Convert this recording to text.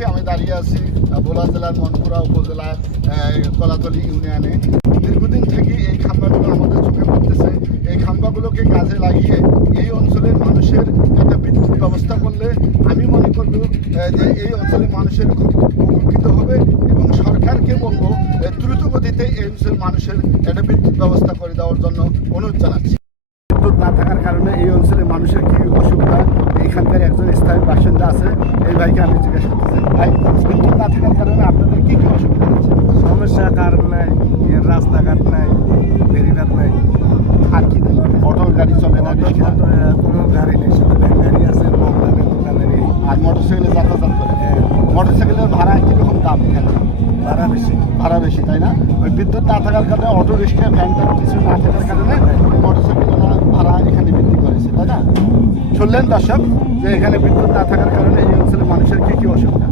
পাশে আমি দাঁড়িয়ে আছি ভোলা জেলার মনপুরা উপজেলার কলাতলী ইউনিয়নে। দীর্ঘদিন থেকে এই খাম্বাগুলো আমাদের চোখে পড়তেছে। এই খাম্বাগুলোকে কাজে লাগিয়ে এই অঞ্চলের মানুষের একটা বিদ্যুৎ ব্যবস্থা করলে আমি মনে করব যে এই অঞ্চলের মানুষের খুব উপকৃত হবে এবং সরকারকে বলবো দ্রুত গতিতে এই অঞ্চলের মানুষের একটা বিদ্যুৎ ব্যবস্থা করে দেওয়ার জন্য অনুরোধ জানাচ্ছি। বিদ্যুৎ না থাকার কারণে এই অঞ্চলের মানুষের কী অসুবিধা, এখানকার একজন স্থায়ী বাসিন্দা আছে, এই ভাইকে আমি জিজ্ঞেস করতে চাই। ভাই, বিদ্যুৎ না থাকার কারণে আপনাদের কী কী অসুবিধা হচ্ছে? সমস্যা কারেন্ট নাই, রাস্তাঘাট নাই, ফেরিঘাট নাই, আর কি নেই? অটো গাড়ি চলে না, রিক্সা, কোনো গাড়ি নেই, শুধু গাড়ি আছে মহল্লার দোকানের। আর মোটরসাইকেলে যাতায়াত করে। মোটরসাইকেলের ভাড়া কীরকম দাম এখানে? ভাড়া বেশি, তাই না? ওই বিদ্যুৎ না থাকার কারণে অটো রিক্সা ভ্যান কিছু না থাকার কারণে মোটরসাইকেল ভাড়া এখানে বৃদ্ধি করেছে, তাই না? শুনলেন দর্শক যে এখানে বিদ্যুৎ না থাকার কারণে এই অঞ্চলের মানুষের কী কী অসুবিধা।